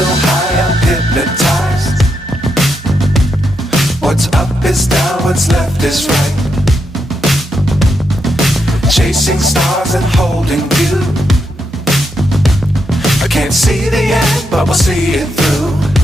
So high, I'm hypnotized. What's up is down, what's left is right. Chasing stars and holding you. I can't see the end, but we'll see it through.